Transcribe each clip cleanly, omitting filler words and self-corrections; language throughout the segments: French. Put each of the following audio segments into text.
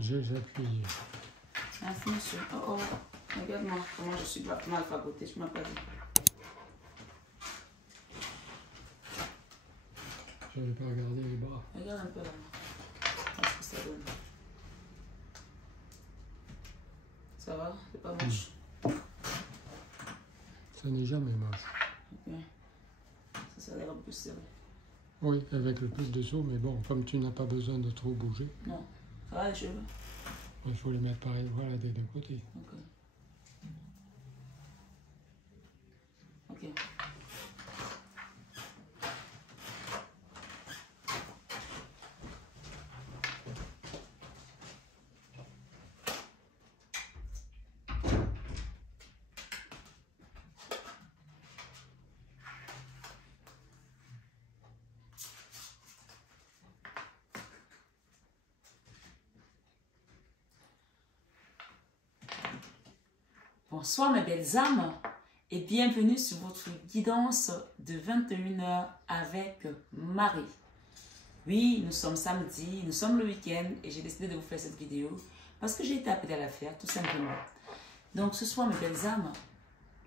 J'appuie. Merci, monsieur. Oh, oh. Regarde-moi comment je suis mal fagotée. Je ne m'ai pas dit. Je n'avais pas regardé les bras. Regarde un peu là. Qu'est-ce que ça donne? Ça va? C'est pas moche? Ça n'est jamais moche. Ok. Ça a l'air un peu serré. Oui, avec le plus de seaux, mais bon, comme tu n'as pas besoin de trop bouger. Non. Ça va les cheveux? Il faut les mettre pareil, voilà, des deux côtés. Ok. Ok. Bonsoir mes belles âmes et bienvenue sur votre guidance de 21h avec Marie. Oui, nous sommes samedi, nous sommes le week-end et j'ai décidé de vous faire cette vidéo parce que j'ai été appelée à la faire tout simplement. Donc ce soir mes belles âmes,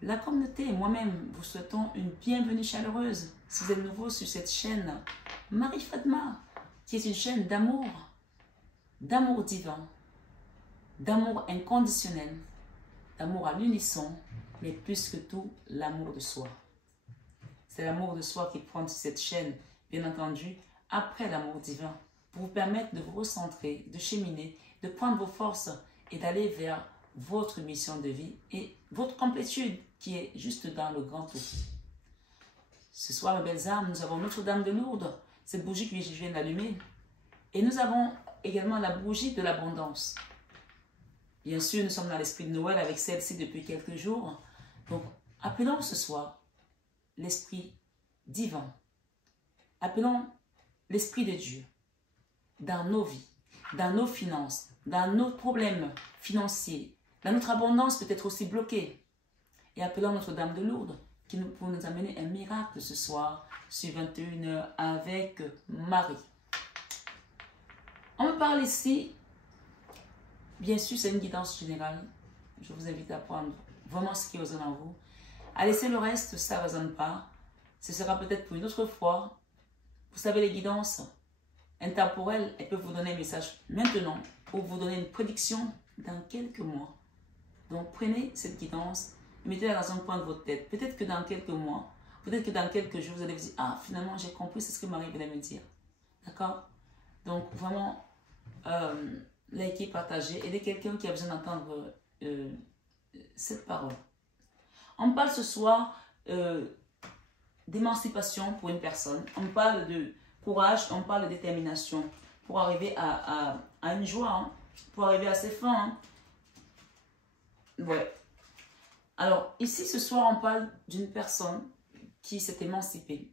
la communauté et moi-même vous souhaitons une bienvenue chaleureuse si vous êtes nouveau sur cette chaîne Marie Fatma qui est une chaîne d'amour divin, d'amour inconditionnel, l'amour à l'unisson, mais plus que tout, l'amour de soi. C'est l'amour de soi qui prend cette chaîne, bien entendu, après l'amour divin, pour vous permettre de vous recentrer, de cheminer, de prendre vos forces et d'aller vers votre mission de vie et votre complétude qui est juste dans le grand tout. Ce soir, mes belles âmes, nous avons Notre-Dame de Lourdes, cette bougie que je viens d'allumer, et nous avons également la bougie de l'abondance. Bien sûr, nous sommes dans l'esprit de Noël avec celle-ci depuis quelques jours. Donc, appelons ce soir l'esprit divin. Appelons l'esprit de Dieu dans nos vies, dans nos finances, dans nos problèmes financiers, dans notre abondance peut-être aussi bloquée. Et appelons Notre-Dame de Lourdes pour nous amener un miracle ce soir sur 21h avec Marie. On me parle ici. Bien sûr, c'est une guidance générale. Je vous invite à prendre vraiment ce qui résonne en vous. À laisser le reste, ça ne résonne pas. Ce sera peut-être pour une autre fois. Vous savez, les guidances intemporelles, elles peuvent vous donner un message maintenant ou vous donner une prédiction dans quelques mois. Donc, prenez cette guidance et mettez-la dans un coin de votre tête. Peut-être que dans quelques mois, peut-être que dans quelques jours, vous allez vous dire « Ah, finalement, j'ai compris, c'est ce que Marie venait me dire. » D'accord? Donc, vraiment... liker, partager, aider quelqu'un qui a besoin d'entendre cette parole. On parle ce soir d'émancipation pour une personne. On parle de courage, on parle de détermination pour arriver à une joie, hein, pour arriver à ses fins. Hein. Ouais. Alors, ici, ce soir, on parle d'une personne qui s'est émancipée.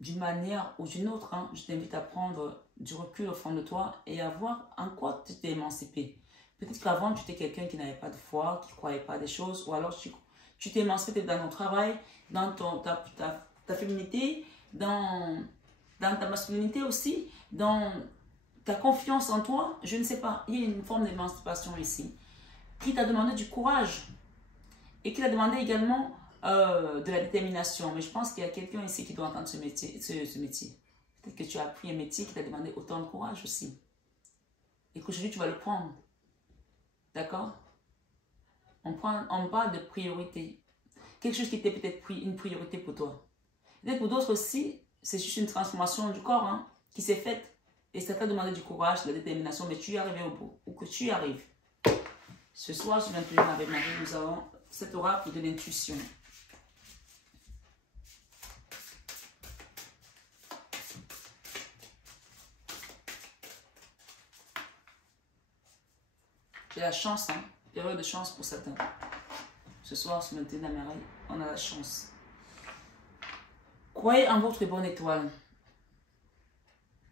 D'une manière ou d'une autre, hein, je t'invite à prendre du recul au fond de toi et à voir en quoi tu t'es émancipé. Peut-être qu'avant, tu étais quelqu'un qui n'avait pas de foi, qui ne croyait pas des choses, ou alors tu t'es émancipé dans ton travail, dans ta féminité, dans ta masculinité aussi, dans ta confiance en toi. Je ne sais pas, il y a une forme d'émancipation ici qui t'a demandé du courage et qui t'a demandé également de la détermination. Mais je pense qu'il y a quelqu'un ici qui doit entendre ce métier. Peut-être que tu as appris un métier qui t'a demandé autant de courage aussi. Et qu'aujourd'hui, tu vas le prendre. D'accord? On parle de priorité. Quelque chose qui était peut-être une priorité pour toi. Peut-être pour d'autres aussi, c'est juste une transformation du corps hein, qui s'est faite. Et ça t'a demandé du courage, de la détermination, mais tu es arrivé au bout. Ou que tu y arrives. Ce soir, sur 21 avec Marie, nous avons cet oracle de l'intuition. J'ai la chance, hein, période de chance pour certains. Ce soir, sur 21 Marie, on a la chance. Croyez en votre bonne étoile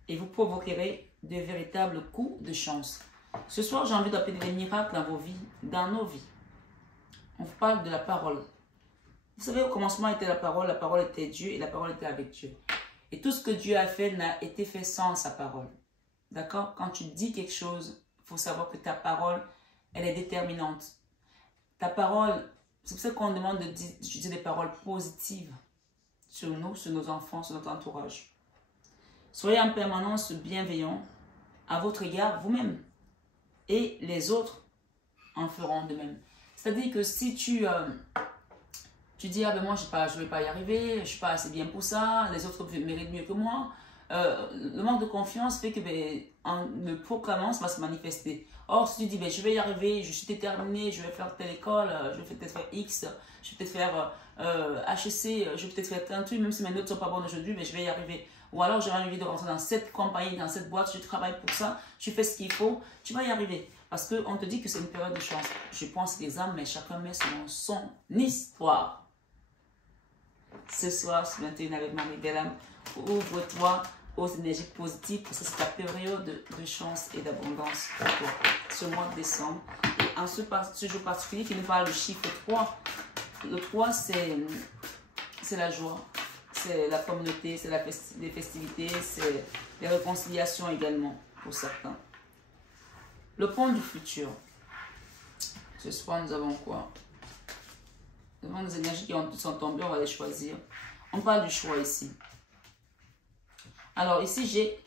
et vous provoquerez de véritables coups de chance. Ce soir, j'ai envie d'appeler des miracles dans vos vies, dans nos vies. On vous parle de la parole. Vous savez, au commencement était la parole était Dieu et la parole était avec Dieu. Et tout ce que Dieu a fait n'a été fait sans sa parole. D'accord? Quand tu dis quelque chose, il faut savoir que ta parole, elle est déterminante. Ta parole, c'est pour ça qu'on demande d'utiliser des paroles positives sur nous, sur nos enfants, sur notre entourage. Soyez en permanence bienveillants à votre égard vous-même. Et les autres en feront de même. C'est-à-dire que si tu dis, ah ben moi je ne vais pas y arriver, je ne suis pas assez bien pour ça, les autres méritent mieux que moi, le manque de confiance fait que en le proclamant, ça va se manifester. Or, si tu dis, ben, je vais y arriver, je suis déterminé, je vais faire telle école, je vais peut-être faire X, je vais peut-être faire HEC, je vais peut-être faire un truc, même si mes notes ne sont pas bonnes aujourd'hui, mais je vais y arriver. Ou alors, j'ai envie de rentrer dans cette compagnie, dans cette boîte, je travaille pour ça, tu fais ce qu'il faut, tu vas y arriver. Parce qu'on te dit que c'est une période de chance. Je pense les âmes, mais chacun met son histoire. Ce soir, ce 21 avec Marie-Belle, ouvre-toi aux énergies positives, parce que c'est ta période de chance et d'abondance pour ce mois de décembre. Et en ce jour particulier qui nous parle du chiffre 3, le 3, c'est la joie, c'est la communauté, c'est les festivités, c'est les réconciliations également pour certains. Le pont du futur. Ce soir, nous avons quoi? Nous avons des énergies qui sont tombées, on va les choisir. On parle du choix ici. Alors ici, j'ai,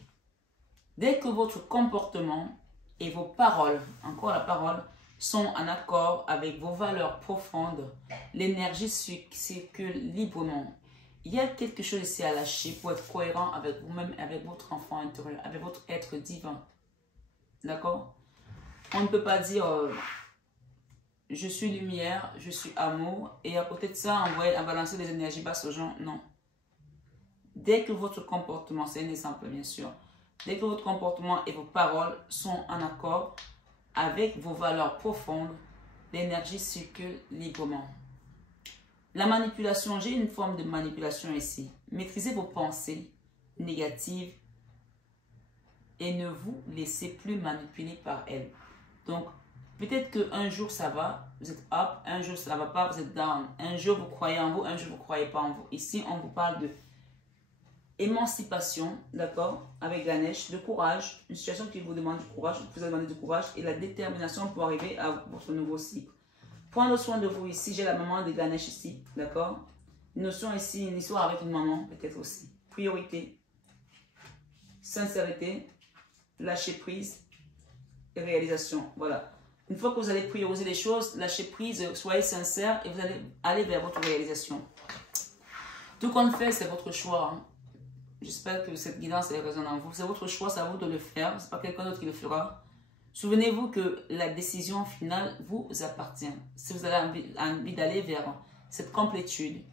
dès que votre comportement et vos paroles, encore la parole, sont en accord avec vos valeurs profondes, l'énergie circule librement. Il y a quelque chose ici à lâcher pour être cohérent avec vous-même, avec votre enfant intérieur, avec votre être divin. D'accord? On ne peut pas dire je suis lumière, je suis amour, et à côté de ça, on va balancer des énergies basses aux gens. Non. Dès que votre comportement, c'est un exemple bien sûr, dès que votre comportement et vos paroles sont en accord avec vos valeurs profondes, l'énergie circule librement. La manipulation, j'ai une forme de manipulation ici. Maîtrisez vos pensées négatives et ne vous laissez plus manipuler par elles. Donc, peut-être qu'un jour ça va, vous êtes up, un jour ça ne va pas, vous êtes down. Un jour vous croyez en vous, un jour vous ne croyez pas en vous. Ici, on vous parle de émancipation, d'accord, avec Ganesh, de courage, une situation qui vous demande du courage, vous a demandé du courage et la détermination pour arriver à votre nouveau cycle. Prendre soin de vous ici, j'ai la maman de Ganesh ici, d'accord. Une notion ici, une histoire avec une maman, peut-être aussi. Priorité, sincérité, lâcher prise et réalisation, voilà. Une fois que vous allez prioriser les choses, lâchez prise, soyez sincère et vous allez aller vers votre réalisation. Tout qu'on fait, c'est votre choix. Hein. J'espère que cette guidance résonne en vous. C'est votre choix, c'est à vous de le faire. Ce n'est pas quelqu'un d'autre qui le fera. Souvenez-vous que la décision finale vous appartient. Si vous avez envie d'aller vers cette complétude,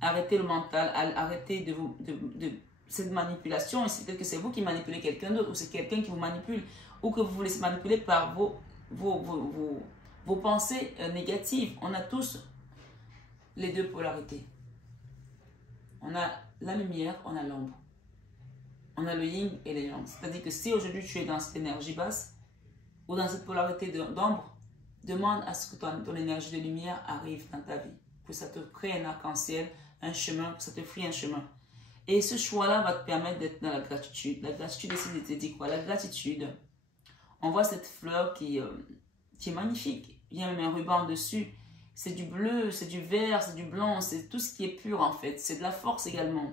arrêtez le mental, arrêtez de cette manipulation. Et c'est peut-être que c'est vous qui manipulez quelqu'un d'autre ou c'est quelqu'un qui vous manipule ou que vous vous laissez manipuler par vos pensées négatives. On a tous les deux polarités. On a la lumière, on a l'ombre. On a le yin et le yang. C'est-à-dire que si aujourd'hui tu es dans cette énergie basse ou dans cette polarité d'ombre, demande à ce que ton énergie de lumière arrive dans ta vie. Que ça te crée un arc-en-ciel, un chemin, que ça te frie un chemin. Et ce choix-là va te permettre d'être dans la gratitude. La gratitude ici, te dit quoi? La gratitude, on voit cette fleur qui est magnifique. Il y a même un ruban dessus. C'est du bleu, c'est du vert, c'est du blanc, c'est tout ce qui est pur en fait. C'est de la force également.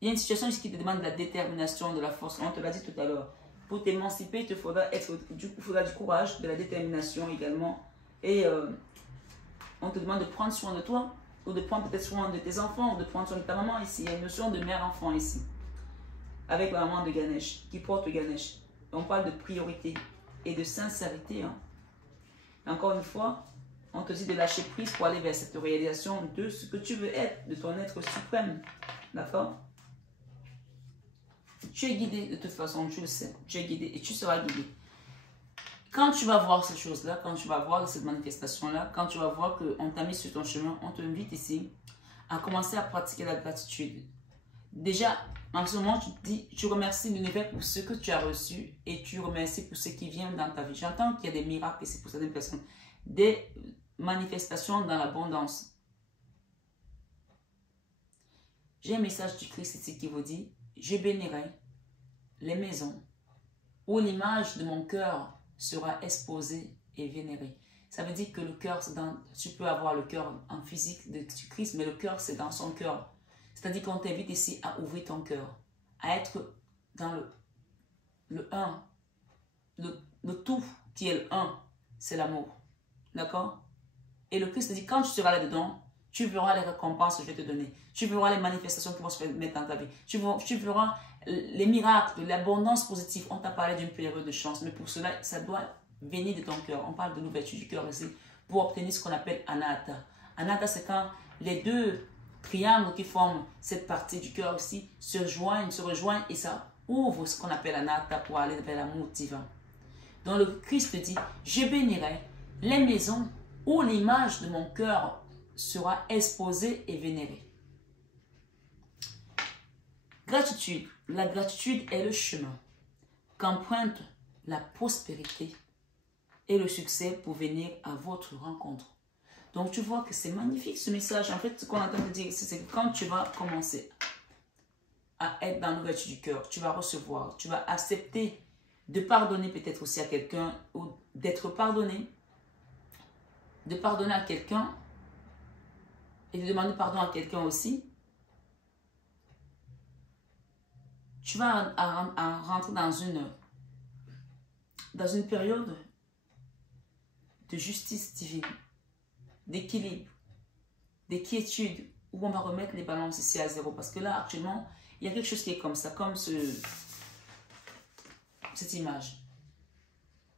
Il y a une situation ici qui te demande de la détermination, de la force. On te l'a dit tout à l'heure. Pour t'émanciper, il te faudra du courage, de la détermination également. Et on te demande de prendre soin de toi, ou de prendre peut-être soin de tes enfants, ou de prendre soin de ta maman ici. Il y a une notion de mère-enfant ici. Avec la maman de Ganesh, qui porte Ganesh. On parle de priorité et de sincérité. Hein. Encore une fois, on te dit de lâcher prise pour aller vers cette réalisation de ce que tu veux être, de ton être suprême. D'accord? Tu es guidé de toute façon, tu le sais. Tu es guidé et tu seras guidé. Quand tu vas voir ces choses-là, quand tu vas voir cette manifestation-là, quand tu vas voir qu'on t'a mis sur ton chemin, on t'invite ici à commencer à pratiquer la gratitude. Déjà, en ce moment, tu te dis, tu remercies l'univers pour ce que tu as reçu et tu remercies pour ce qui vient dans ta vie. J'entends qu'il y a des miracles ici pour certaines personnes, des manifestations dans l'abondance. J'ai un message du Christ ici qui vous dit, je bénirai les maisons où l'image de mon cœur sera exposée et vénérée. Ça veut dire que le cœur, tu peux avoir le cœur en physique de Christ, mais le cœur, c'est dans son cœur. C'est-à-dire qu'on t'invite ici à ouvrir ton cœur, à être dans le un, le tout qui est le un, c'est l'amour. D'accord? Et le Christ dit, quand tu seras là-dedans, tu verras les récompenses que je vais te donner. Tu verras les manifestations qui vont se mettre dans ta vie. Tu verras les miracles, l'abondance positive. On t'a parlé d'une période de chance, mais pour cela, ça doit venir de ton cœur. On parle de l'ouverture du cœur ici pour obtenir ce qu'on appelle Anahata. Anahata, c'est quand les deux triangles qui forment cette partie du cœur ici se rejoignent et ça ouvre ce qu'on appelle Anahata pour aller vers l'amour divin. Donc le Christ dit, je bénirai les maisons où l'image de mon cœur sera exposée et vénérée. Gratitude. La gratitude est le chemin qu'emprunte la prospérité et le succès pour venir à votre rencontre. Donc tu vois que c'est magnifique ce message. En fait, ce qu'on entend te dire, c'est que quand tu vas commencer à être dans l'ouverture du cœur, tu vas recevoir, tu vas accepter de pardonner peut-être aussi à quelqu'un ou d'être pardonné, de pardonner à quelqu'un et de demander pardon à quelqu'un aussi. Tu vas rentrer dans une période de justice divine, d'équilibre, de quiétude, où on va remettre les balances ici à zéro. Parce que là, actuellement, il y a quelque chose qui est comme ça, comme cette image.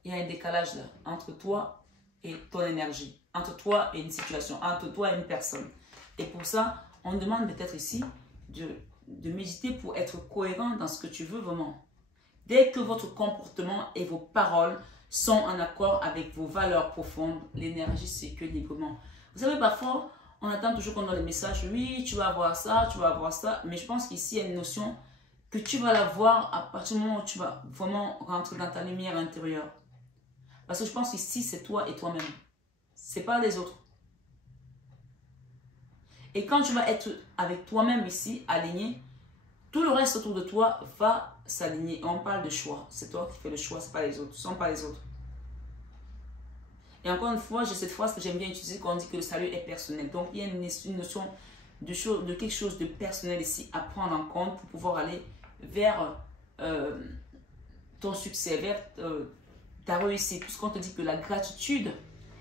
Il y a un décalage là, entre toi et ton énergie, entre toi et une situation, entre toi et une personne. Et pour ça, on demande peut-être ici de méditer pour être cohérent dans ce que tu veux vraiment. Dès que votre comportement et vos paroles sont en accord avec vos valeurs profondes, l'énergie circule librement. Vous savez, parfois, on attend toujours qu'on a les messages, oui, tu vas avoir ça, tu vas avoir ça, mais je pense qu'ici, il y a une notion que tu vas la voir à partir du moment où tu vas vraiment rentrer dans ta lumière intérieure. Parce que je pense qu'ici, c'est toi et toi-même. Ce n'est pas les autres. Et quand tu vas être avec toi-même ici, aligné, tout le reste autour de toi va s'aligner. On parle de choix. C'est toi qui fais le choix, ce n'est pas les autres. Ce ne sont pas les autres. Et encore une fois, j'ai cette phrase que j'aime bien utiliser quand on dit que le salut est personnel. Donc, il y a une notion de quelque chose de personnel ici à prendre en compte pour pouvoir aller vers ton succès, vers ta réussite. Puisqu'on te dit que la gratitude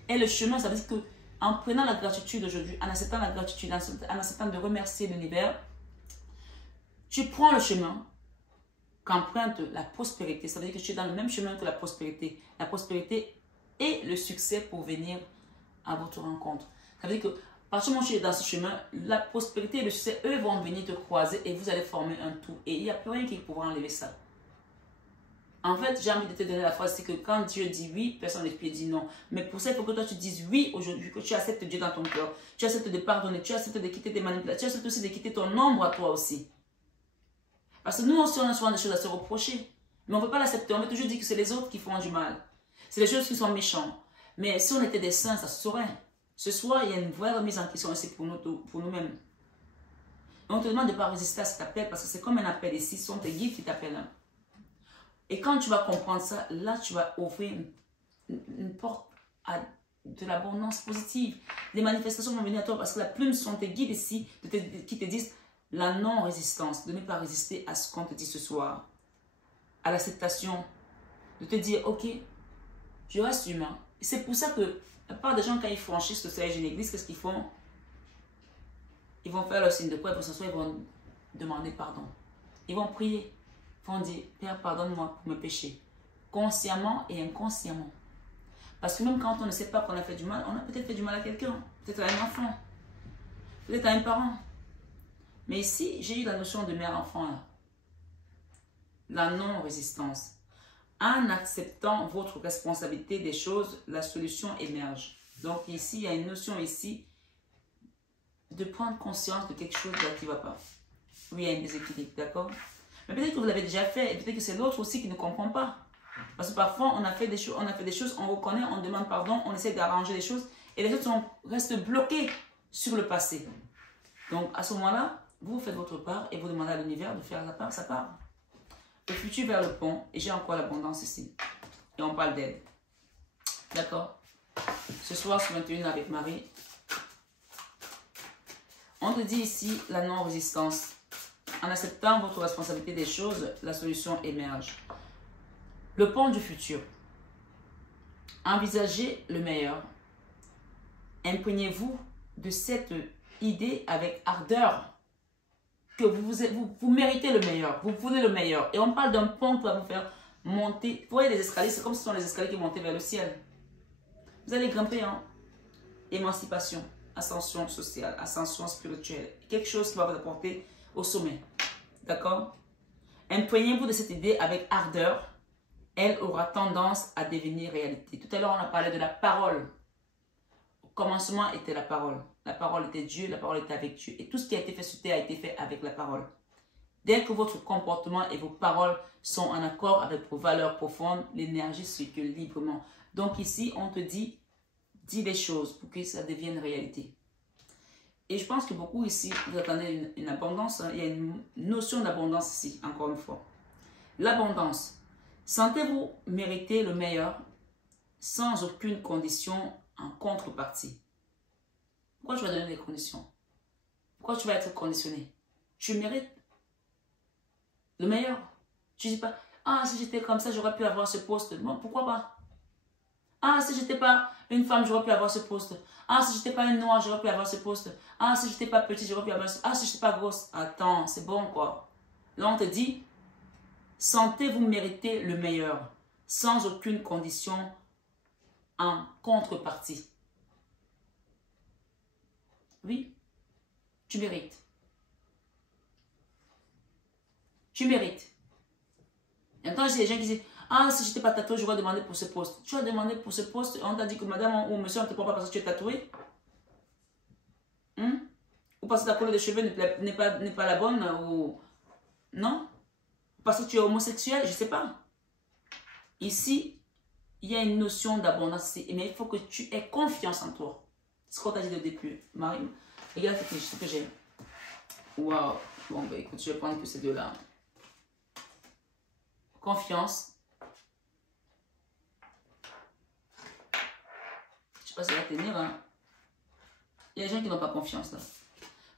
est le chemin, ça veut dire que en prenant la gratitude aujourd'hui, en acceptant la gratitude, en acceptant de remercier l'univers, tu prends le chemin qu'emprunte la prospérité. Ça veut dire que tu es dans le même chemin que la prospérité. La prospérité et le succès pour venir à votre rencontre. Ça veut dire que à partir du moment où tu es dans ce chemin, la prospérité et le succès, eux, vont venir te croiser et vous allez former un tout. Et il n'y a plus rien qui pourra enlever ça. En fait, j'ai envie de te donner la phrase, c'est que quand Dieu dit oui, personne ne peut dire non. Mais pour ça, il faut que toi, tu dises oui aujourd'hui, que tu acceptes Dieu dans ton cœur. Tu acceptes de pardonner, tu acceptes de quitter tes manipulations, tu acceptes aussi de quitter ton ombre à toi aussi. Parce que nous aussi, on a souvent des choses à se reprocher. Mais on ne veut pas l'accepter. On veut toujours dire que c'est les autres qui font du mal. C'est les choses qui sont méchantes. Mais si on était des saints, ça se saurait. Ce soir, il y a une vraie remise en question ici pour nous-mêmes. On te demande de ne pas résister à cet appel parce que c'est comme un appel ici. Ce sont tes guides qui t'appellent. Et quand tu vas comprendre ça, là, tu vas ouvrir une porte à de l'abondance positive. Les manifestations vont venir à toi parce que la plume sont tes guides ici qui te disent la non-résistance, de ne pas résister à ce qu'on te dit ce soir. À l'acceptation, de te dire, ok, je reste humain. C'est pour ça que la part des gens, quand ils franchissent le seuil d'une église, qu'est-ce qu'ils font? Ils vont faire leur signe de croix, pour s'asseoir, ils vont demander pardon. Ils vont prier. Ils vont dire, Père, pardonne-moi pour mes péchés. Consciemment et inconsciemment. Parce que même quand on ne sait pas qu'on a fait du mal, on a peut-être fait du mal à quelqu'un. Peut-être à un enfant. Peut-être à un parent. Mais ici, j'ai eu la notion de mère-enfant. La non-résistance. En acceptant votre responsabilité des choses, la solution émerge. Donc ici, il y a une notion ici de prendre conscience de quelque chose qui ne va pas. Oui, il y a un déséquilibre, d'accord? Mais peut-être que vous l'avez déjà fait et peut-être que c'est l'autre aussi qui ne comprend pas. Parce que parfois, on a fait des choses, on reconnaît, on demande pardon, on essaie d'arranger les choses et les autres restent bloqués sur le passé. Donc à ce moment-là, vous faites votre part et vous demandez à l'univers de faire sa part. le futur vers le pont, et j'ai encore l'abondance ici. Et on parle d'aide. D'accord? Ce soir, sur 21 avec Marie, on te dit ici la non-résistance. En acceptant votre responsabilité des choses, la solution émerge. Le pont du futur. Envisagez le meilleur. Imprégnez-vous de cette idée avec ardeur que vous méritez le meilleur, vous voulez le meilleur. Et on parle d'un pont qui va vous faire monter. Vous voyez les escaliers, c'est comme si ce sont les escaliers qui montaient vers le ciel. Vous allez grimper, hein. Émancipation, ascension sociale, ascension spirituelle. Quelque chose qui va vous apporter au sommet. D'accord? Imprégnez-vous de cette idée avec ardeur. Elle aura tendance à devenir réalité. Tout à l'heure, on a parlé de la parole. Au commencement était la parole. La parole était Dieu, la parole était avec Dieu. Et tout ce qui a été fait sur terre a été fait avec la parole. Dès que votre comportement et vos paroles sont en accord avec vos valeurs profondes, l'énergie circule librement. Donc ici, on te dit, dis les choses pour que ça devienne réalité. Et je pense que beaucoup ici, vous attendez une abondance. Hein. Il y a une notion d'abondance ici, encore une fois. L'abondance. Sentez-vous mériter le meilleur sans aucune condition en contrepartie. Pourquoi tu vas donner des conditions? Pourquoi tu vas être conditionné? Je mérite le meilleur. Tu ne dis pas, ah, si j'étais comme ça, j'aurais pu avoir ce poste. Non, pourquoi pas? Ah, si j'étais pas une femme, j'aurais pu avoir ce poste. Ah, si j'étais pas une noire, j'aurais pu avoir ce poste. Ah, si j'étais pas petite, j'aurais pu avoir ce... Ah, si j'étais pas grosse. Attends, c'est bon quoi. Là, on te dit, sentez-vous mériter le meilleur, sans aucune condition en contrepartie. Oui, tu mérites. Tu mérites. Et maintenant, j'ai des gens qui disent, ah, si je n'étais pas tatoué, j'aurais demandé pour ce poste. Tu as demandé pour ce poste, on t'a dit que madame ou monsieur, on ne te prend pas parce que tu es tatoué. Ou parce que ta couleur de cheveux n'est pas la bonne, ou... Non? Parce que tu es homosexuel, je ne sais pas. Ici, il y a une notion d'abondance, mais il faut que tu aies confiance en toi. C'est ce qu'on t'a dit au début. Marie, regarde ce que j'ai. Waouh. Bon, ben écoute, je vais prendre que ces deux-là. Confiance. Je ne sais pas si ça va tenir. Hein. Il y a des gens qui n'ont pas confiance. Là.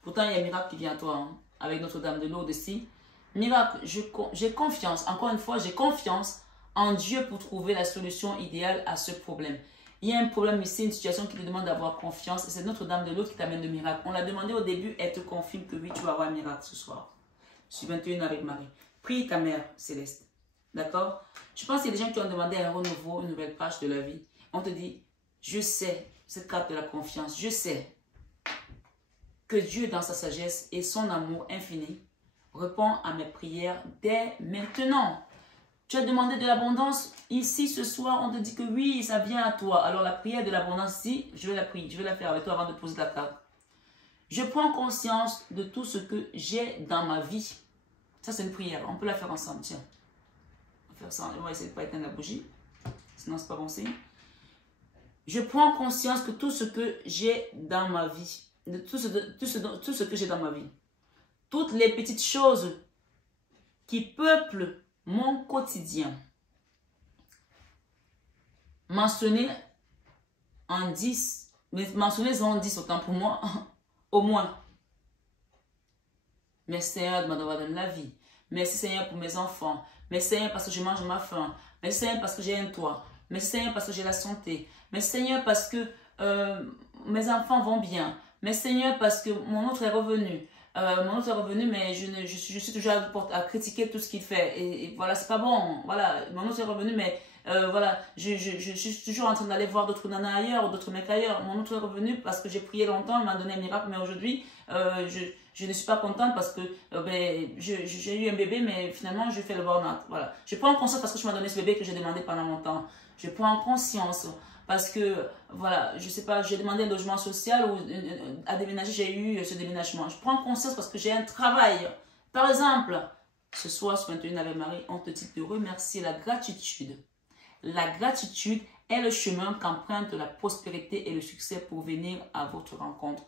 Pourtant, il y a un miracle qui vient à toi. Hein, avec Notre-Dame de Lourdes ici. Miracle, j'ai confiance. Encore une fois, j'ai confiance en Dieu pour trouver la solution idéale à ce problème. Il y a un problème ici, une situation qui te demande d'avoir confiance. Et c'est Notre-Dame de Lourdes qui t'amène le miracle. On l'a demandé au début, elle te confirme que oui, tu vas avoir un miracle ce soir. Je suis 21 avec Marie. Prie ta mère céleste. D'accord? Je pense qu'il y a des gens qui ont demandé un renouveau, une nouvelle page de la vie. On te dit, je sais, cette carte de la confiance, je sais que Dieu, dans sa sagesse et son amour infini, répond à mes prières dès maintenant. Tu as demandé de l'abondance. Ici, ce soir, on te dit que oui, ça vient à toi. Alors, la prière de l'abondance, ici, je vais la prier. Je vais la faire avec toi avant de poser ta carte. Je prends conscience de tout ce que j'ai dans ma vie. Ça, c'est une prière. On peut la faire ensemble. Tiens. On va faire ça. On va essayer de ne pas éteindre la bougie. Sinon, c'est pas bon signe. Je prends conscience que tout ce que j'ai dans ma vie, de tout ce que j'ai dans ma vie, toutes les petites choses qui peuplent mon quotidien, mentionnez en 10, mais mentionnez en 10 autant pour moi, au moins. Merci Seigneur de m'avoir donné la vie. Merci Seigneur pour mes enfants. Merci Seigneur parce que je mange ma faim. Merci Seigneur parce que j'ai un toit. Merci Seigneur parce que j'ai la santé. Merci Seigneur parce que mes enfants vont bien. Merci Seigneur parce que mon autre est revenu. Mais je suis toujours à critiquer tout ce qu'il fait. Et voilà, c'est pas bon. Voilà, mon autre est revenu, mais voilà, je suis toujours en train d'aller voir d'autres nanas ailleurs, d'autres mecs ailleurs. Mon autre est revenu parce que j'ai prié longtemps, il m'a donné un miracle, mais aujourd'hui, je ne suis pas contente parce que j'ai eu un bébé, mais finalement, je fais le burn-out. Voilà. Je prends conscience parce que je m'ai donné ce bébé que j'ai demandé pendant longtemps. Je prends conscience. Parce que, voilà, je sais pas, j'ai demandé un logement social ou à déménager, j'ai eu ce déménagement. Je prends conscience parce que j'ai un travail. Par exemple, ce soir, sur 21 avec Marie, on te dit de remercier la gratitude. La gratitude est le chemin qu'emprunte la prospérité et le succès pour venir à votre rencontre.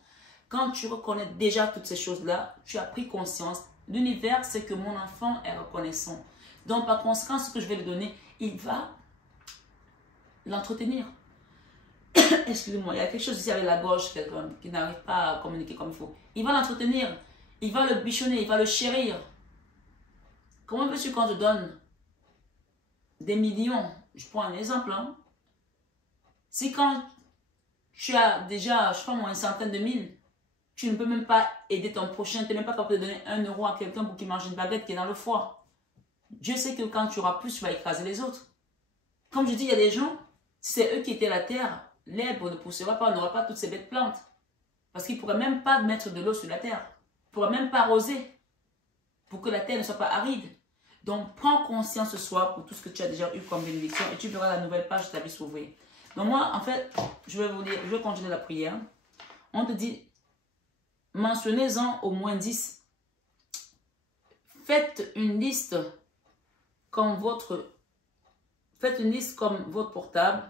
Quand tu reconnais déjà toutes ces choses-là, tu as pris conscience. L'univers, c'est que mon enfant est reconnaissant. Donc, par conséquent, ce que je vais lui donner, il va l'entretenir. Excusez-moi, il y a quelque chose ici avec la gorge qui n'arrive pas à communiquer comme il faut. Il va l'entretenir, il va le bichonner, il va le chérir. Comment veux-tu qu'on te donne des millions? Je prends un exemple. Hein. Si quand tu as déjà, je sais pas moi, une centaine de mille, tu ne peux même pas aider ton prochain, tu n'es même pas capable de donner 1 euro à quelqu'un pour qu'il mange une baguette qui est dans le foie. Dieu sait que quand tu auras plus, tu vas écraser les autres. Comme je dis, il y a des gens, si c'est eux qui étaient la terre, l'herbe ne poussera pas, on n'aura pas toutes ces belles plantes. Parce qu'ils ne pourraient même pas mettre de l'eau sur la terre. Ils ne pourraient même pas arroser pour que la terre ne soit pas aride. Donc, prends conscience ce soir pour tout ce que tu as déjà eu comme bénédiction et tu verras la nouvelle page de ta vie s'ouvrir. Donc, moi, en fait, je vais vous dire, je vais continuer la prière. On te dit, mentionnez-en au moins 10. Faites une liste comme votre portable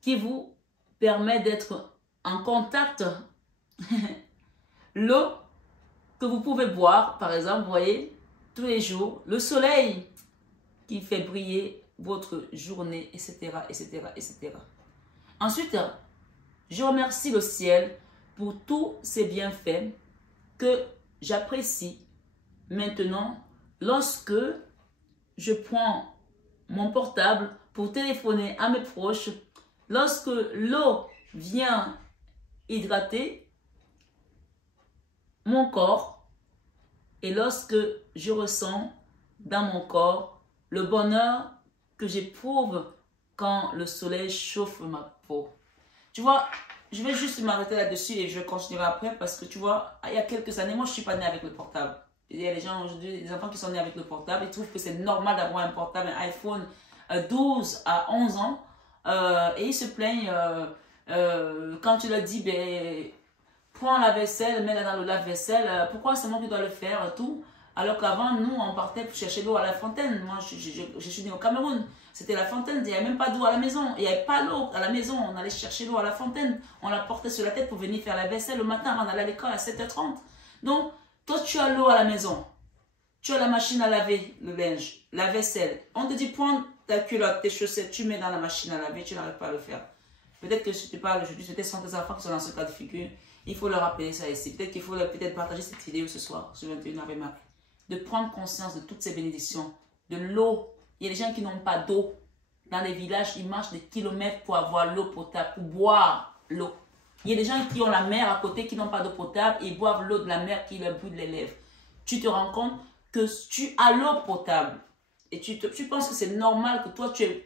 qui vous permet d'être en contact. L'eau que vous pouvez boire, par exemple, vous voyez, tous les jours, le soleil qui fait briller votre journée, etc., etc., etc. Ensuite, je remercie le ciel pour tous ces bienfaits que j'apprécie maintenant lorsque je prends mon portable pour téléphoner à mes proches, lorsque l'eau vient hydrater mon corps et lorsque je ressens dans mon corps le bonheur que j'éprouve quand le soleil chauffe ma peau. Tu vois, je vais juste m'arrêter là-dessus et je continuerai après parce que tu vois, il y a quelques années, moi je ne suis pas née avec le portable. Il y a des gens aujourd'hui, des enfants qui sont nés avec le portable, ils trouvent que c'est normal d'avoir un portable, un iPhone 12 à 11 ans et ils se plaignent quand tu leur dis, ben, prends la vaisselle, mets-la dans le lave-vaisselle, pourquoi c'est moi qui dois le faire, tout. Alors qu'avant, nous, on partait pour chercher l'eau à la fontaine. Moi, je suis née au Cameroun. C'était la fontaine. Il n'y avait même pas d'eau à la maison. Il n'y avait pas l'eau à la maison. On allait chercher l'eau à la fontaine. On la portait sur la tête pour venir faire la vaisselle le matin avant d'aller à l'école à 7h30. Donc, toi, tu as l'eau à la maison. Tu as la machine à laver le linge, la vaisselle. On te dit, prends ta culotte, tes chaussettes, tu mets dans la machine à laver. Tu n'arrives pas à le faire. Peut-être que je te parle aujourd'hui, peut-être sont tes enfants qui sont dans ce cas de figure. Il faut leur rappeler ça ici. Peut-être qu'il faut partager cette vidéo ce soir, sur 21 avec Marie. De prendre conscience de toutes ces bénédictions, de l'eau. Il y a des gens qui n'ont pas d'eau. Dans les villages, ils marchent des kilomètres pour avoir l'eau potable, pour boire l'eau. Il y a des gens qui ont la mer à côté, qui n'ont pas d'eau potable, et ils boivent l'eau de la mer qui leur brûle les lèvres. Tu te rends compte que tu as l'eau potable. Et tu penses que c'est normal que toi, tu es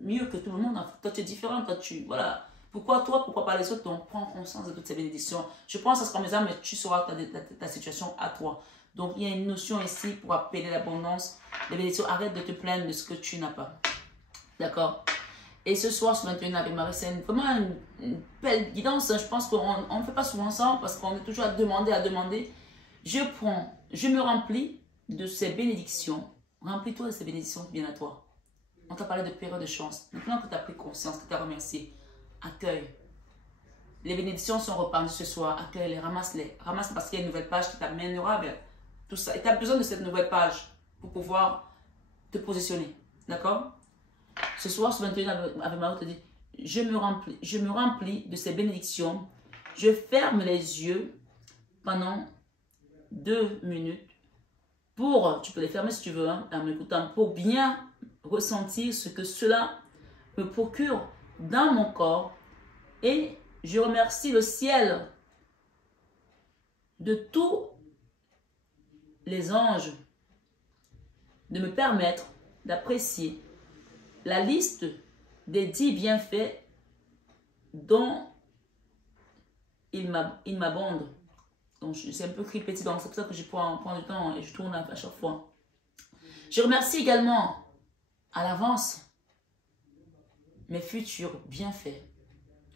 mieux que tout le monde. Toi, tu es différent. Toi, voilà. Pourquoi toi, pourquoi pas les autres? Donc, prends conscience de toutes ces bénédictions. Je pense à ce qu'on me dit, mais tu sauras ta situation à toi. Donc, il y a une notion ici pour appeler l'abondance. Les bénédictions, arrête de te plaindre de ce que tu n'as pas. D'accord? Et ce soir, sur 21 avec Marie, c'est vraiment une belle guidance. Je pense qu'on ne fait pas souvent ça parce qu'on est toujours à demander. Je me remplis de ces bénédictions. Remplis-toi de ces bénédictions qui viennent à toi. On t'a parlé de période de chance. Maintenant que tu as pris conscience, que tu as remercié, accueille. Les bénédictions sont reparties ce soir. Accueille-les, ramasse-les. Ramasse parce qu'il y a une nouvelle page qui t'amènera vers tout ça. Et tu as besoin de cette nouvelle page pour pouvoir te positionner. D'accord? Ce soir, sur 21 avec Marie, te dit, je me remplis de ces bénédictions. Je ferme les yeux pendant 2 minutes tu peux les fermer si tu veux, hein, en m'écoutant, pour bien ressentir ce que cela me procure dans mon corps. Et je remercie le ciel de tous les anges de me permettre d'apprécier la liste des 10 bienfaits dont il m'abonde. Donc, c'est un peu répété, donc c'est pour ça que je prends du temps et je tourne à chaque fois. Je remercie également à l'avance mes futurs bienfaits.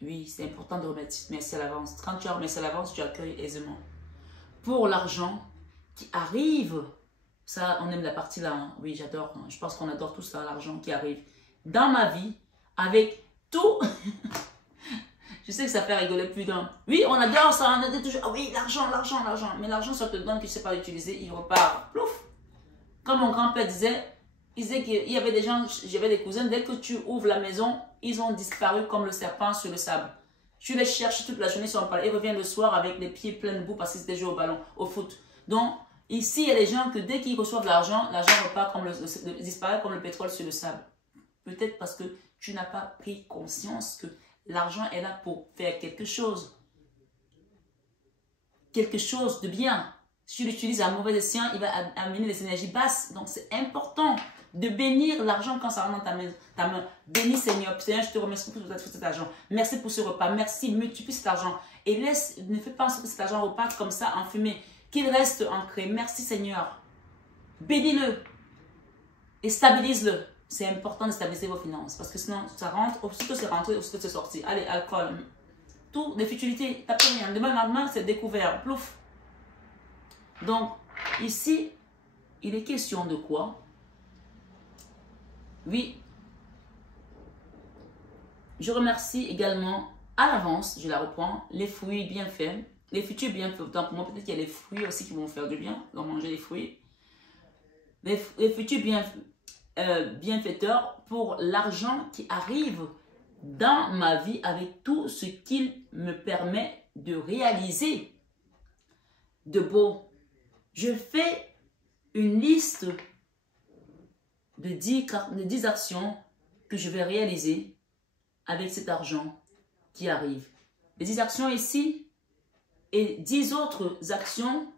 Oui, c'est important de remercier à l'avance. Quand tu as remercié à l'avance, tu accueilles aisément. Pour l'argent qui arrive, ça, on aime la partie là. Hein. Oui, j'adore. Hein. Je pense qu'on adore tout ça, l'argent qui arrive dans ma vie avec tout. Je sais que ça fait rigoler plus d'un. Oui, on adore ça. On a toujours, ah oui, l'argent. Mais l'argent, ça te donne que tu ne sais pas l'utiliser. Il repart. Plouf. Comme mon grand-père disait, il disait qu'il y avait des gens, j'avais des cousins, dès que tu ouvres la maison, ils ont disparu comme le serpent sur le sable. Tu les cherches toute la journée sur un palais, ils reviennent le soir avec les pieds pleins de boue parce qu'ils étaient joués au ballon, au foot. Donc, ici, il y a des gens que dès qu'ils reçoivent l'argent repart comme disparaît comme le pétrole sur le sable. Peut-être parce que tu n'as pas pris conscience que l'argent est là pour faire quelque chose. Quelque chose de bien. Si tu l'utilises à mauvais escient, il va amener des énergies basses. Donc, c'est important de bénir l'argent quand ça rentre dans ta main. Bénis Seigneur. Seigneur, je te remercie pour cet argent. Merci pour ce repas. Merci, multiplie cet argent. Et ne fais pas en sorte que cet argent reparte comme ça en fumée. Qu'il reste ancré. Merci Seigneur. Bénis-le. Et stabilise-le. C'est important de stabiliser vos finances. Parce que sinon, ça rentre. Aussitôt c'est rentré, aussitôt c'est sorti. Allez, alcool. Tout, des futilités. T'as plus rien. Demain, lendemain, c'est découvert. Plouf. Donc, ici, il est question de quoi? Oui. Je remercie également à l'avance, je la reprends, les fruits bien faits, les futurs bienfaits. Autant pour moi, peut-être qu'il y a les fruits aussi qui vont faire du bien, donc manger les fruits. Les futurs bienfaiteurs pour l'argent qui arrive dans ma vie avec tout ce qu'il me permet de réaliser de beau. Je fais une liste de 10 actions que je vais réaliser avec cet argent qui arrive. Les 10 actions ici et 10 autres actions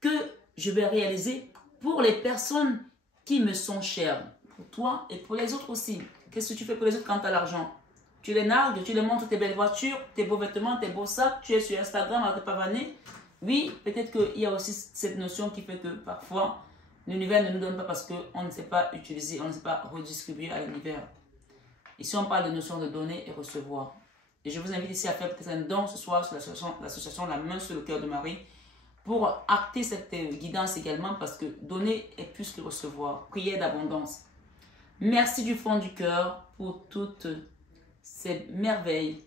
que je vais réaliser pour les personnes qui me sont chères. Pour toi et pour les autres aussi. Qu'est-ce que tu fais pour les autres quand tu as l'argent? Tu les nargues, tu les montres tes belles voitures, tes beaux vêtements, tes beaux sacs, tu es sur Instagram avec tes pavanés. Oui, peut-être qu'il y a aussi cette notion qui fait que parfois, l'univers ne nous donne pas parce qu'on ne sait pas utiliser, on ne sait pas redistribuer à l'univers. Ici, on parle de notion de donner et recevoir. Et je vous invite ici à faire peut-être un don ce soir sur l'association La Main sur le Cœur de Marie pour acter cette guidance également parce que donner est plus que recevoir. Prière d'abondance. Merci du fond du cœur pour toutes ces merveilles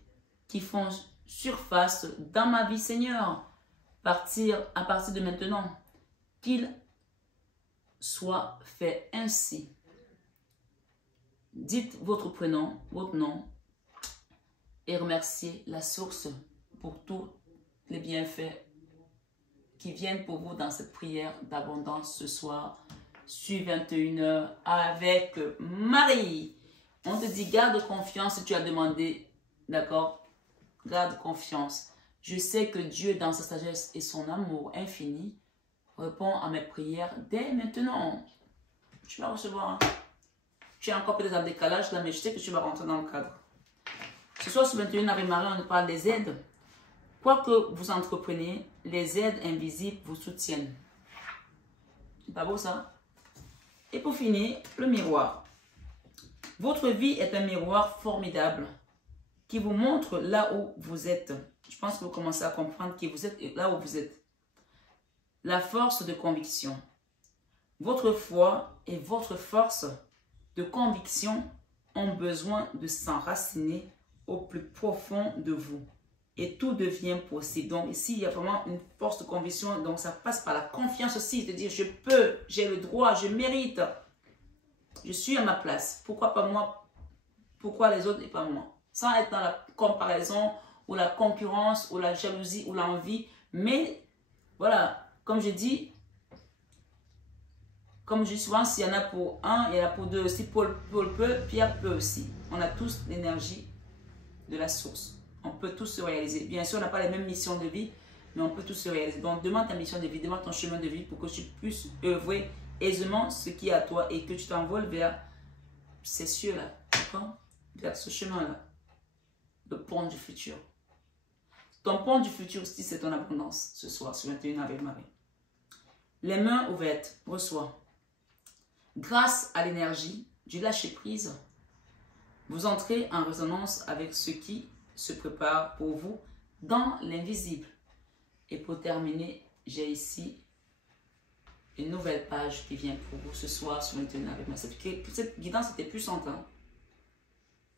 qui font surface dans ma vie, Seigneur. À partir de maintenant, qu'il soit fait ainsi. Dites votre prénom, votre nom et remerciez la source pour tous les bienfaits qui viennent pour vous dans cette prière d'abondance ce soir sur 21h avec Marie. On te dit garde confiance si tu as demandé, d'accord? Garde confiance. Je sais que Dieu, dans sa sagesse et son amour infini, répond à mes prières dès maintenant. Tu vas recevoir. Hein? Tu es encore peut-être en décalage là, mais je sais que tu vas rentrer dans le cadre. Ce soir, sur 21 avec Marie, on nous parle des aides. Quoi que vous entrepreniez, les aides invisibles vous soutiennent. C'est pas beau ça? Et pour finir, le miroir. Votre vie est un miroir formidable qui vous montre là où vous êtes. Je pense que vous commencez à comprendre qui vous êtes et là où vous êtes. La force de conviction. Votre foi et votre force de conviction ont besoin de s'enraciner au plus profond de vous. Et tout devient possible. Donc ici, il y a vraiment une force de conviction. Donc ça passe par la confiance aussi. De dire, je peux, j'ai le droit, je mérite. Je suis à ma place. Pourquoi pas moi? Pourquoi les autres et pas moi? Sans être dans la comparaison ou la concurrence ou la jalousie ou l'envie. Mais voilà, comme je dis souvent, s'il y en a pour un, il y en a pour deux. Si Paul peut, Pierre peut aussi. On a tous l'énergie de la source. On peut tous se réaliser. Bien sûr, on n'a pas les mêmes missions de vie, mais on peut tous se réaliser. Donc, demande ta mission de vie, demande ton chemin de vie pour que tu puisses œuvrer aisément ce qui est à toi et que tu t'envoles vers ces cieux-là, d'accord? Vers ce chemin-là, le pont du futur. Ton pont du futur aussi, c'est ton abondance ce soir, sur 21 avec Marie. Les mains ouvertes, reçois. Grâce à l'énergie du lâcher-prise, vous entrez en résonance avec ce qui se prépare pour vous dans l'invisible. Et pour terminer, j'ai ici une nouvelle page qui vient pour vous ce soir sur Internet avec moi. Cette guidance était puissante. Hein?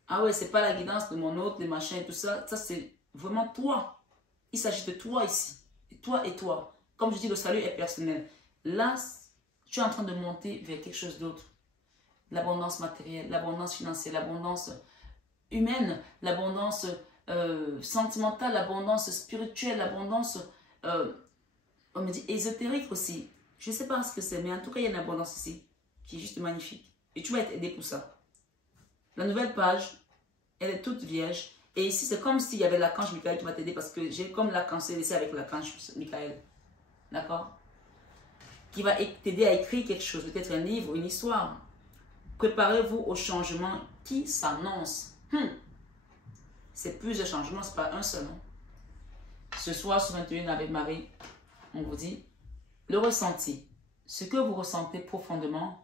Ah ouais, c'est pas la guidance de mon autre, des machins et tout ça. Ça, c'est vraiment toi. Il s'agit de toi ici. Et toi et toi. Comme je dis, le salut est personnel. Là, Tu es en train de monter vers quelque chose d'autre. L'abondance matérielle, l'abondance financière, l'abondance humaine, l'abondance sentimentale, l'abondance spirituelle, l'abondance, on me dit ésotérique aussi. Je ne sais pas ce que c'est, mais en tout cas, il y a une abondance ici qui est juste magnifique. Et tu vas être aidé pour ça. La nouvelle page, elle est toute vierge. Et ici, c'est comme s'il y avait l'archange Michael qui va t'aider parce que j'ai comme l'archange laissé avec l'archange Michael. D'accord? Qui va t'aider à écrire quelque chose, peut-être un livre, une histoire. Préparez-vous au changement qui s'annonce. C'est plusieurs changements, ce n'est pas un seul. Hein. Ce soir, sur 21 avec Marie, on vous dit, le ressenti, ce que vous ressentez profondément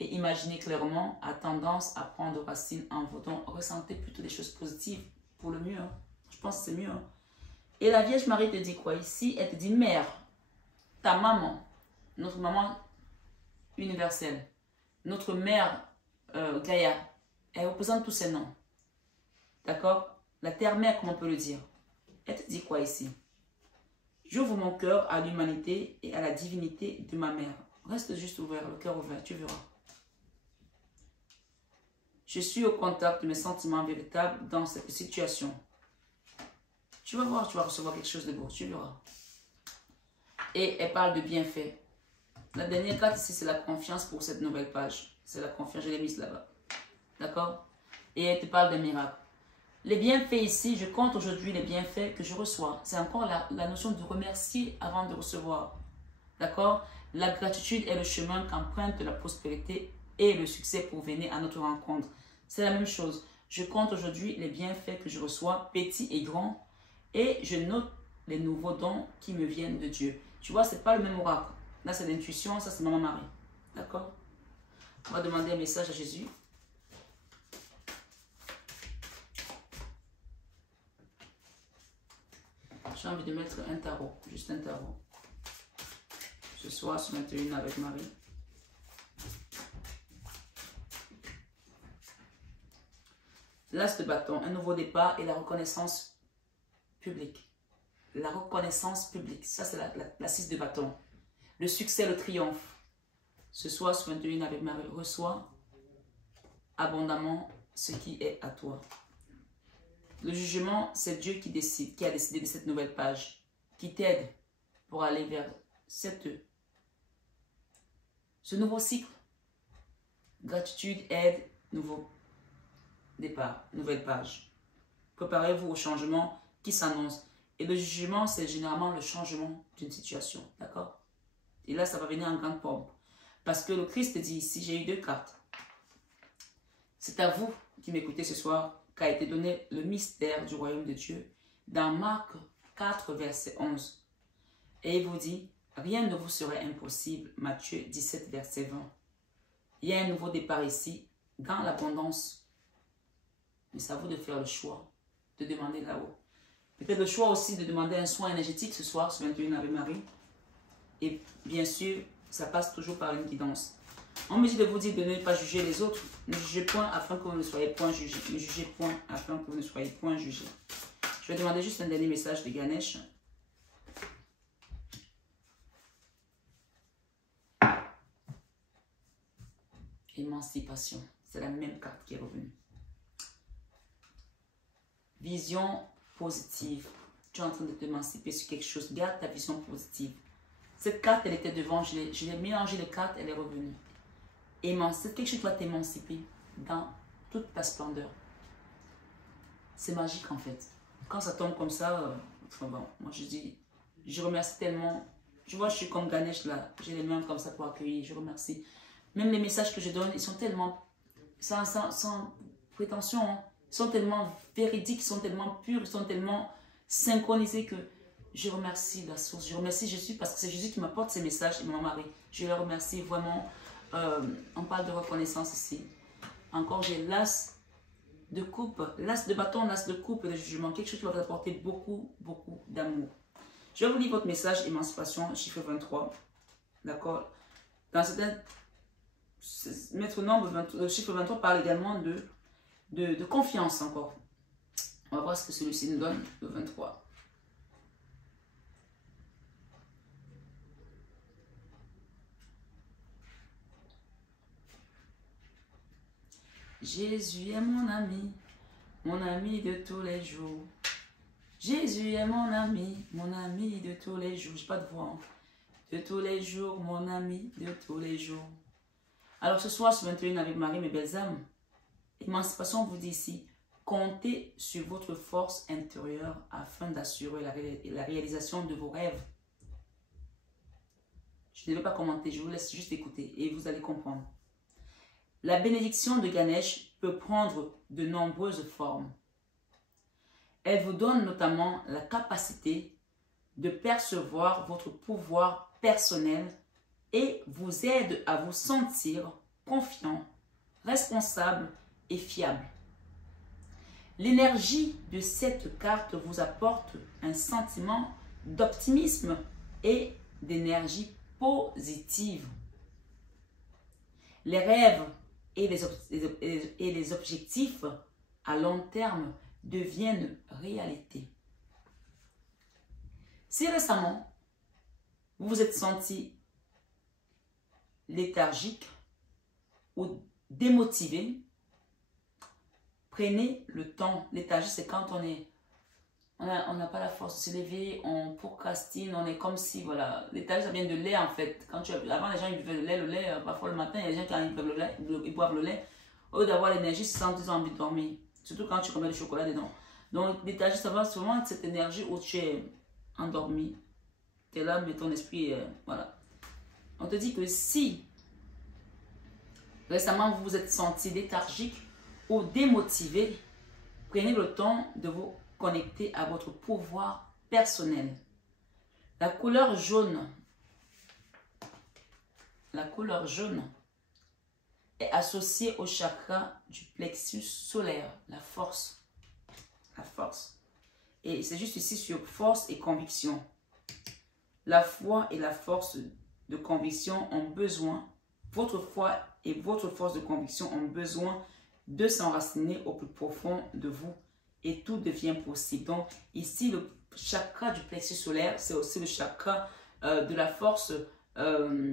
et imaginez clairement a tendance à prendre racine en vous. Donc, ressentez plutôt des choses positives pour le mieux. Hein. Je pense que c'est mieux. Hein. Et la Vierge Marie te dit quoi ici? Elle te dit, mère, ta maman, notre maman universelle, notre mère Gaïa, elle représente tous ces noms. D'accord? La terre-mère, comme on peut le dire. Elle te dit quoi ici? J'ouvre mon cœur à l'humanité et à la divinité de ma mère. Reste juste ouvert, le cœur ouvert, tu verras. Je suis au contact de mes sentiments véritables dans cette situation. Tu vas voir, tu vas recevoir quelque chose de beau, tu verras. Et elle parle de bienfaits. La dernière carte ici, c'est la confiance pour cette nouvelle page. C'est la confiance, je l'ai mise là-bas. D'accord? Et elle te parle d'un miracle. Les bienfaits ici, je compte aujourd'hui les bienfaits que je reçois. C'est encore la notion de remercier avant de recevoir. D'accord? La gratitude est le chemin qu'emprunte la prospérité et le succès pour venir à notre rencontre. C'est la même chose. Je compte aujourd'hui les bienfaits que je reçois, petits et grands, et je note les nouveaux dons qui me viennent de Dieu. Tu vois, ce n'est pas le même oracle. Là, c'est l'intuition, ça, c'est Maman Marie. D'accord? On va demander un message à Jésus. J'ai envie de mettre un tarot, juste un tarot. Ce soir, sur 21 avec Marie. L'as de bâton, un nouveau départ et la reconnaissance publique. La reconnaissance publique, ça c'est la 6 de bâton. Le succès, le triomphe. Ce soir, sur 21 avec Marie, reçois abondamment ce qui est à toi. Le jugement, c'est Dieu qui décide, qui a décidé de cette nouvelle page, qui t'aide pour aller vers ce nouveau cycle. Gratitude, aide, nouveau départ, nouvelle page. Préparez-vous au changement qui s'annonce. Et le jugement, c'est généralement le changement d'une situation. D'accord? Et là, ça va venir en grande pompe. Parce que le Christ dit ici, j'ai eu 2 cartes. C'est à vous qui m'écoutez ce soir qu'a été donné le mystère du royaume de Dieu dans Marc 4, verset 11. Et il vous dit, rien ne vous serait impossible. Matthieu 17, verset 20. Il y a un nouveau départ ici, dans l'abondance. Mais c'est à vous de faire le choix, de demander là-haut. Peut-être le choix aussi de demander un soin énergétique ce soir, sur 21 Ave Marie. Et bien sûr, ça passe toujours par une guidance. On me dit de vous dire de ne pas juger les autres. Ne jugez point afin que vous ne soyez point jugés. Ne jugez point afin que vous ne soyez point jugés. Je vais demander juste un dernier message de Ganesh. Émancipation. C'est la même carte qui est revenue. Vision positive. Tu es en train de t'émanciper sur quelque chose. Garde ta vision positive. Cette carte, elle était devant. Je l'ai mélangé les cartes, elle est revenue. C'est quelque chose qui va t'émanciper dans toute ta splendeur. C'est magique en fait. Quand ça tombe comme ça, bon, moi je dis, je remercie tellement. Tu vois, je suis comme Ganesh là. J'ai les mains comme ça pour accueillir. Je remercie. Même les messages que je donne, ils sont tellement, sans prétention, hein. Ils sont tellement véridiques, ils sont tellement purs, ils sont tellement synchronisés que je remercie la source. Je remercie Jésus parce que c'est Jésus qui m'apporte ces messages et Maman Marie. Je le remercie vraiment. On parle de reconnaissance ici. Encore, j'ai l'as de coupe, l'as de bâton, l'as de coupe et de jugement. Quelque chose qui va vous apporter beaucoup, beaucoup d'amour. Je vais vous lire votre message émancipation, chiffre 23. D'accord? Dans certains maître nombre, le chiffre 23 parle également de confiance encore. On va voir ce que celui-ci nous donne, le 23. Jésus est mon ami de tous les jours. Jésus est mon ami de tous les jours. Je n'ai pas de voix. Hein. De tous les jours, mon ami de tous les jours. Alors ce soir, sur 21 avec Marie, mes belles âmes, Émancipation vous dit ici, comptez sur votre force intérieure afin d'assurer la réalisation de vos rêves. Je ne vais pas commenter, je vous laisse juste écouter et vous allez comprendre. La bénédiction de Ganesh peut prendre de nombreuses formes. Elle vous donne notamment la capacité de percevoir votre pouvoir personnel et vous aide à vous sentir confiant, responsable et fiable. L'énergie de cette carte vous apporte un sentiment d'optimisme et d'énergie positive. Les rêves et les objectifs à long terme deviennent réalité. Si récemment, vous vous êtes senti léthargique ou démotivé, prenez le temps. Léthargie, c'est quand on n'a pas la force de se lever, on procrastine, on est comme si, voilà. Léthargie, ça vient de lait en fait. Avant, les gens ils buvaient le lait, parfois le matin, il y a des gens qui arrivent le lait, ils boivent le lait. Au lieu d'avoir l'énergie, ils sentent envie de dormir. Surtout quand tu remets le chocolat dedans. Donc, léthargie, ça va souvent être cette énergie où tu es endormi. Tu es là, mais ton esprit, voilà. On te dit que si récemment vous vous êtes senti léthargique ou démotivé, prenez le temps de vous connecter à votre pouvoir personnel. La couleur jaune est associée au chakra du plexus solaire, la force. La force. Et c'est juste ici sur force et conviction. La foi et la force de conviction ont besoin, votre foi et votre force de conviction ont besoin de s'enraciner au plus profond de vous et tout devient possible. Donc ici, le chakra du plexus solaire, c'est aussi le chakra de la force de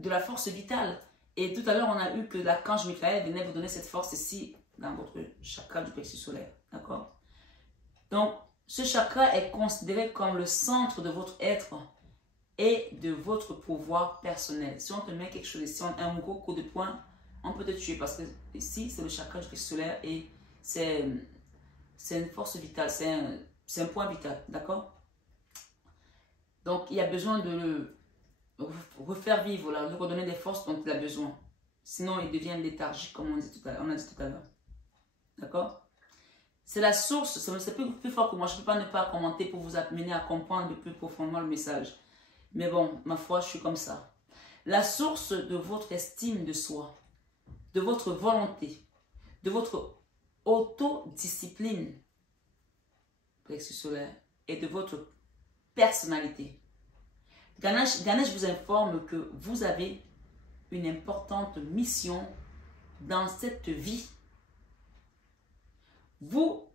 la force vitale. Et tout à l'heure, on a eu que l'archange Michael venait vous donner cette force ici dans votre chakra du plexus solaire. D'accord? Donc, ce chakra est considéré comme le centre de votre être et de votre pouvoir personnel. Si on te met quelque chose ici, un gros coup de poing, on peut te tuer parce que ici, c'est le chakra du plexus solaire et c'est une force vitale, c'est un point vital. D'accord? Donc, il y a besoin de le refaire vivre, lui redonner des forces dont il a besoin. Sinon, il devient léthargique, comme on a dit tout à l'heure. D'accord? C'est la source, c'est plus fort que moi. Je ne peux pas ne pas commenter pour vous amener à comprendre plus profondément le message. Mais bon, ma foi, je suis comme ça. La source de votre estime de soi, de votre volonté, de votre autodiscipline, plexus solaire, et de votre personnalité. Ganesh vous informe que vous avez une importante mission dans cette vie. Vous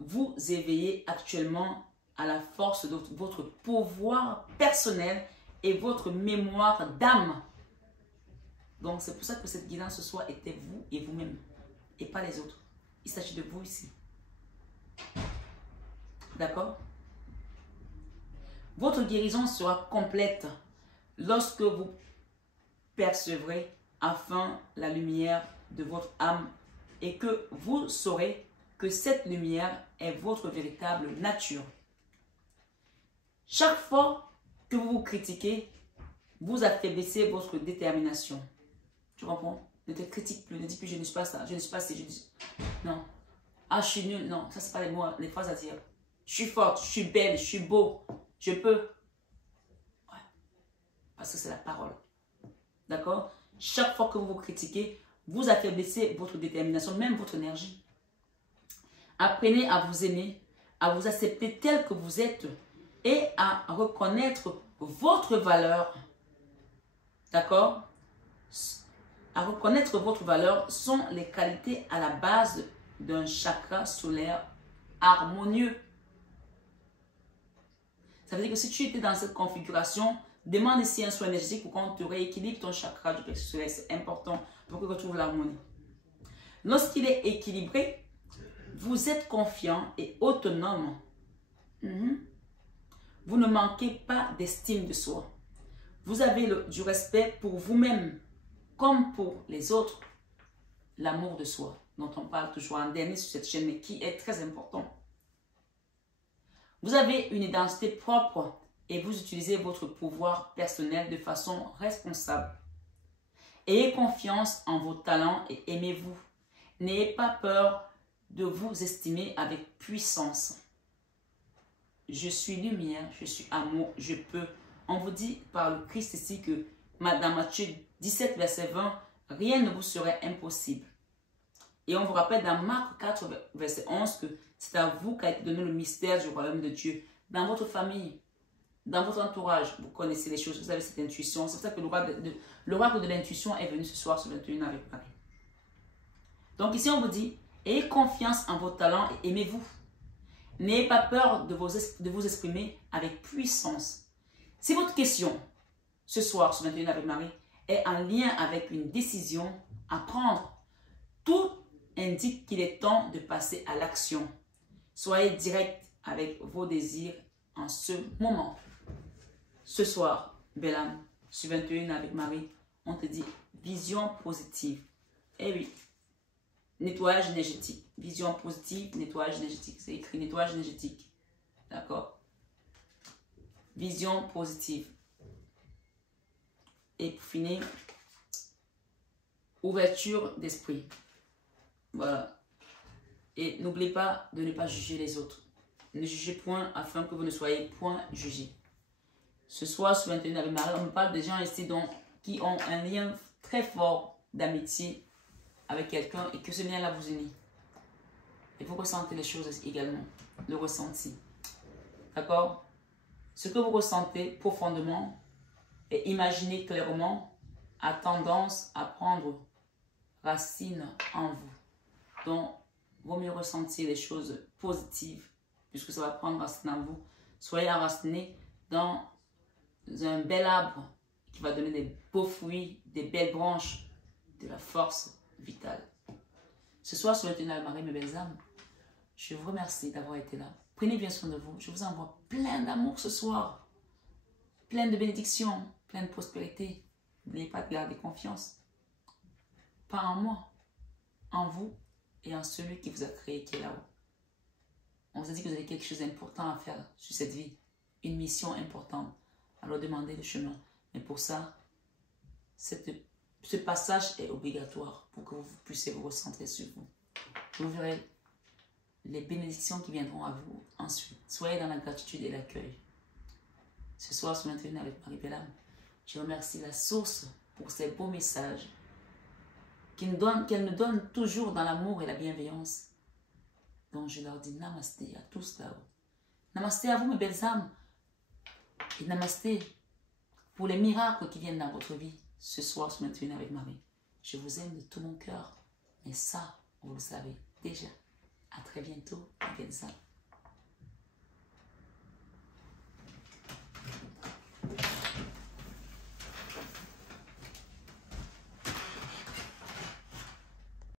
vous éveillez actuellement à la force de votre pouvoir personnel et votre mémoire d'âme. Donc, c'est pour ça que cette guidance ce soir était vous et vous-même et pas les autres. Il s'agit de vous ici. D'accord? Votre guérison sera complète lorsque vous percevrez enfin la lumière de votre âme et que vous saurez que cette lumière est votre véritable nature. Chaque fois que vous vous critiquez, vous affaiblissez votre détermination. Tu comprends? Ne te critique plus, ne dis plus je ne suis pas ça, je ne suis pas ci, je dis non. Ah, je suis nul, non, ça c'est pas les mots, les phrases à dire. Je suis forte, je suis belle, je suis beau, je peux. Ouais. Parce que c'est la parole. D'accord? Chaque fois que vous vous critiquez, vous affaiblissez votre détermination, même votre énergie. Apprenez à vous aimer, à vous accepter tel que vous êtes et à reconnaître votre valeur. D'accord? À reconnaître votre valeur sont les qualités à la base d'un chakra solaire harmonieux. Ça veut dire que si tu étais dans cette configuration, Demande ici un soin énergétique pour qu'on te rééquilibre ton chakra du plexus solaire. C'est important pour que tu retrouves l'harmonie. Lorsqu'il est équilibré, vous êtes confiant et autonome. Vous ne manquez pas d'estime de soi. Vous avez du respect pour vous-même comme pour les autres. L'amour de soi, dont on parle toujours en dernier sur cette chaîne, mais qui est très important. Vous avez une identité propre et vous utilisez votre pouvoir personnel de façon responsable. Ayez confiance en vos talents et aimez-vous. N'ayez pas peur de vous estimer avec puissance. Je suis lumière, je suis amour, je peux. On vous dit par le Christ ici que dans Matthieu 17, verset 20, rien ne vous serait impossible. Et on vous rappelle dans Marc 4, verset 11, que c'est à vous qu'a été donné le mystère du royaume de Dieu. Dans votre famille, dans votre entourage, vous connaissez les choses, vous avez cette intuition. C'est pour ça que l'oracle de l'intuition est venu ce soir sur 21 avec Marie. Donc ici on vous dit, ayez confiance en vos talents et aimez-vous. N'ayez pas peur de vous exprimer avec puissance. Si votre question ce soir sur 21 avec Marie est en lien avec une décision à prendre, tout indique qu'il est temps de passer à l'action. Soyez direct avec vos désirs en ce moment. Ce soir, belle âme, sur 21 avec Marie, on te dit vision positive. Eh oui, nettoyage énergétique. Vision positive, nettoyage énergétique. C'est écrit nettoyage énergétique. D'accord? Vision positive. Et pour finir, ouverture d'esprit. Voilà. Et n'oubliez pas de ne pas juger les autres. Ne jugez point afin que vous ne soyez point jugés. Ce soir, sur 21 avec Marie, on me parle de gens ici qui ont un lien très fort d'amitié avec quelqu'un et que ce lien-là vous unit. Et vous ressentez les choses également, le ressenti. D'accord? Ce que vous ressentez profondément et imaginez clairement a tendance à prendre racine en vous. Donc, vaut mieux ressentir les choses positives puisque ça va prendre racine en vous. Soyez enracinés dans un bel arbre qui va donner des beaux fruits, des belles branches, de la force vitale. Ce soir, sur le Ténal Marie, mes belles âmes, je vous remercie d'avoir été là. Prenez bien soin de vous. Je vous envoie plein d'amour ce soir, plein de bénédictions, plein de prospérité. N'oubliez pas de garder confiance. Pas en moi, en vous et en celui qui vous a créé, qui est là-haut. On vous a dit que vous avez quelque chose d'important à faire sur cette vie, une mission importante. Alors demandez le chemin. Mais pour ça, ce passage est obligatoire pour que vous puissiez vous recentrer sur vous. Vous verrez les bénédictions qui viendront à vous ensuite. Soyez dans la gratitude et l'accueil. Ce soir, sur 21 avec Marie Bellam, je remercie la source pour ces beaux messages qu'elle nous donne toujours dans l'amour et la bienveillance. Donc je leur dis namasté à tous là-haut. Namasté à vous mes belles âmes. Et namasté pour les miracles qui viennent dans votre vie ce soir sur 21 avec Marie. Je vous aime de tout mon cœur. Mais ça, vous le savez déjà. À très bientôt, mes belles âmes.